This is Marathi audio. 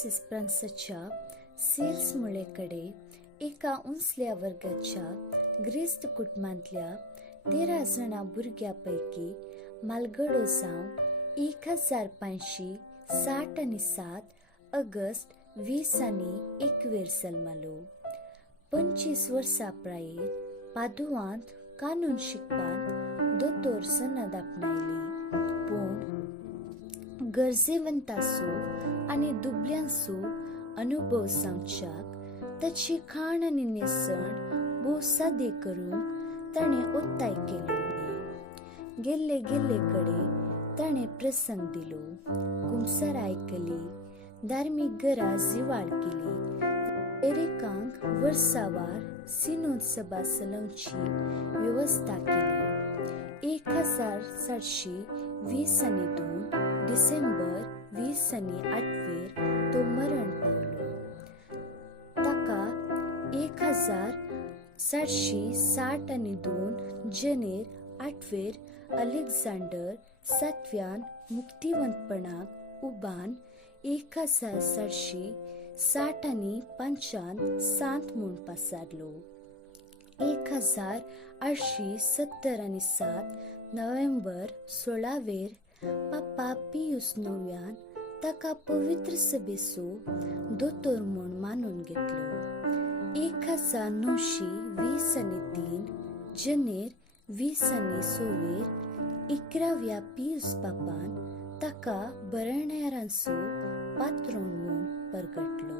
फ्रांसिस फ्रांसच्या सेल्स मुळेकडे एका उंचल्या वर्गाच्या ग्रेस्त कुटुंबांतल्या 13 जाणां भुरग्यापैकी मालगडो जावन 1567 ऑगस्ट 2021 जल्मलो. 25 वर्सां प्राये पादुवांत कानून शिकपांत दोतोर सनद आपणायली. पूण गरजेवंतासो आनी दुबळ्यांचो अनुभव सांगच्याक ताची खाण आनी न्हेसण भोव सादे करूंक ताणें ओत्ताय केलो. गेल्ले कडेन ताणें प्रसंग दिलो, कुंबसार आयकली, धार्मीक घरां जिवाळ केली, एरेकांक वर्सावार सिनोद सभा चलोवची वेवस्था केली. 1722 डिसेंबर 2008 तो मरण पावलो. ताका 1762 जानेर 8 अलेक्झांडर 7व्यान मुक्तिवंतपणाक उबान 1765 सांत म्हूण पासारलो. 1870 नोव्हेंबर 16 पापा पियूस 9व्यान ताका पवित्र सभेचो दोतोर म्हूण मानून घेतलो. 1923 जानेर 2026 11व्या पियूस पापान ताका बरयणाऱ्यांचो पात्रोन म्हूण परगटलो.